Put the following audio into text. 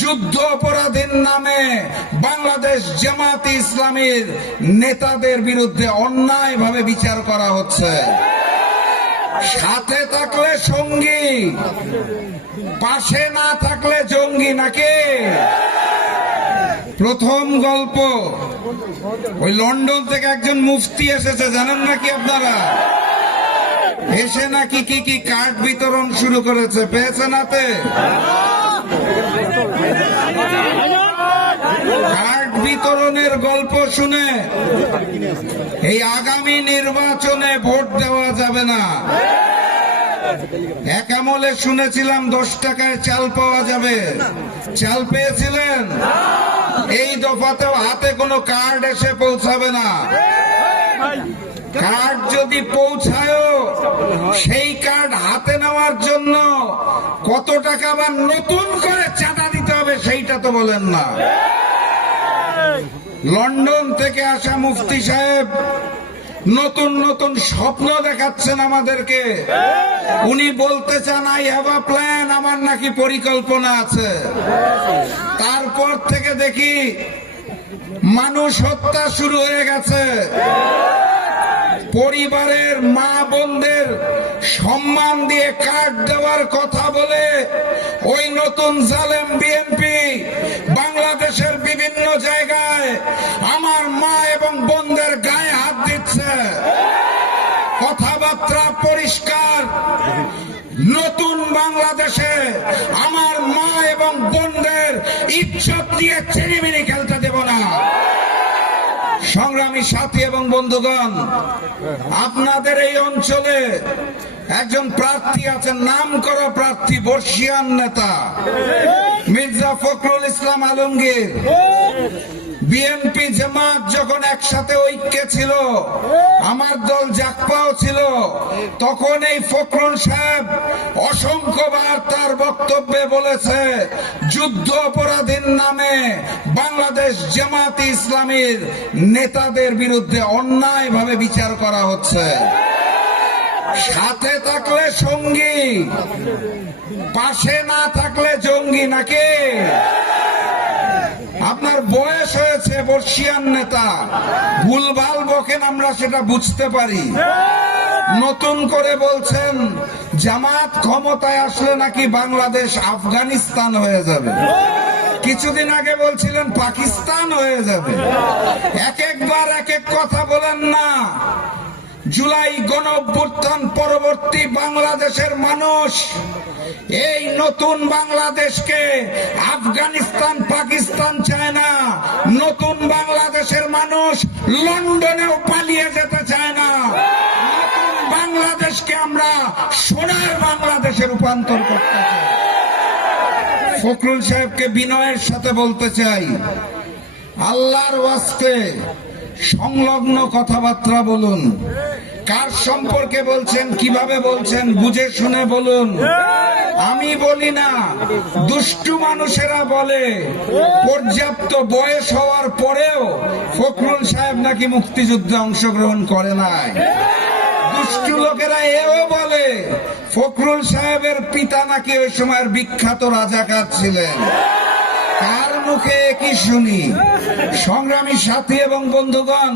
যুদ্ধ অপরাধীর নামে বাংলাদেশ জামায়াতে ইসলামীর নেতাদের বিরুদ্ধে অন্যায়ভাবে বিচার করা হচ্ছে। সাথে থাকলে সঙ্গী, পাশে না থাকলে জঙ্গি নাকি? প্রথম গল্প, ওই লন্ডন থেকে একজন মুফতি এসেছে, জানেন নাকি আপনারা? এসে নাকি কি কি কার্ড বিতরণ শুরু করেছে, পেয়েছেন হাতে? কার্ড বিতরণের গল্প শুনে এই আগামী নির্বাচনে ভোট দেওয়া যাবে না। এক আমলে শুনেছিলাম 10 টাকায় চাল পাওয়া যাবে, চাল পেয়েছিলেন? এই দফাতেও হাতে কোনো কার্ড এসে পৌঁছাবে না। কার্ড যদি পৌঁছায়ও, সেই কার্ড হাতে নেওয়ার জন্য কত টাকা বা নতুন করে চাঁদা দিতে হবে সেইটা তো বলেন না। লন্ডন থেকে আসা মুফতি সাহেব নতুন নতুন স্বপ্ন দেখাচ্ছেন আমাদেরকে। উনি বলতে চান আই হ্যাভ আ প্ল্যান, আমার নাকি পরিকল্পনা আছে। তারপর থেকে দেখি মানুষ হত্যা শুরু হয়ে গেছে। পরিবারের মা বোনদের সম্মান দিয়ে কার্ড দেওয়ার কথা বলে ওই নতুন জালেম বিএনপি বাংলাদেশের বিভিন্ন জায়গায় আমার মা এবং বোনদের গায়ে হাত দিচ্ছে। কথাবার্তা পরিষ্কার, নতুন বাংলাদেশে আমার মা এবং বোনদের ইজ্জত দিয়ে চিনিমিনি খেলতে দেব না। সংগ্রামী সাথী এবং বন্ধুগণ, আপনাদের এই অঞ্চলে একজন প্রার্থী আছেন, নাম করা প্রার্থী, বর্ষিয়ান নেতা মির্জা ফখরুল ইসলাম আলমগীর। বিএনপি জামাত যখন একসাথে ঐক্যে ছিল, আমার দল জাকপাও ছিল, তখন এই ফখরুল সাহেব অসংখ্যবার তার বক্তব্যে বলেছে যুদ্ধ অপরাধীর নামে বাংলাদেশ জামায়াতে ইসলামীর নেতাদের বিরুদ্ধে অন্যায়ভাবে বিচার করা হচ্ছে। সাথে থাকলে সঙ্গী, পাশে না থাকলে জঙ্গি নাকি? আপনার বয়স হয়েছে, বর্ষিয়ান নেতা, ভুলভাল বকেন, আমরা সেটা বুঝতে পারি। নতুন করে বলছেন জামাত ক্ষমতায় আসলে নাকি বাংলাদেশ আফগানিস্তান হয়ে যাবে, কিছুদিন আগে বলছিলেন পাকিস্তান হয়ে যাবে। এক একবার এক এক কথা বলেন না। জুলাই গণঅভ্যুত্থান পরবর্তী বাংলাদেশের মানুষ এই নতুন বাংলাদেশকে আফগানিস্তান পাকিস্তান চায় না। নতুন বাংলাদেশের মানুষ লন্ডনেও পালিয়ে যেতে চায় না। নতুন বাংলাদেশকে আমরা সোনার বাংলাদেশে রূপান্তর করতে চাই। ফখরুল সাহেবকে বিনয়ের সাথে বলতে চাই, আল্লাহর ওয়াস্তে সংলগ্ন কথাবার্তা বলুন। কার সম্পর্কে বলছেন, কিভাবে বলছেন, বুঝে শুনে বলুন। আমি বলি না, দুষ্টু মানুষেরা বলে পর্যাপ্ত বয়স হওয়ার পরেও ফখরুল সাহেব নাকি মুক্তিযুদ্ধে অংশগ্রহণ করে নাই। দুষ্টু লোকেরা এও বলে ফখরুল সাহেবের পিতা নাকি ওই সময়ের বিখ্যাত রাজাকার ছিলেন। কার মুখে কি শুনি? সংগ্রামী সাথী এবং বন্ধুগণ,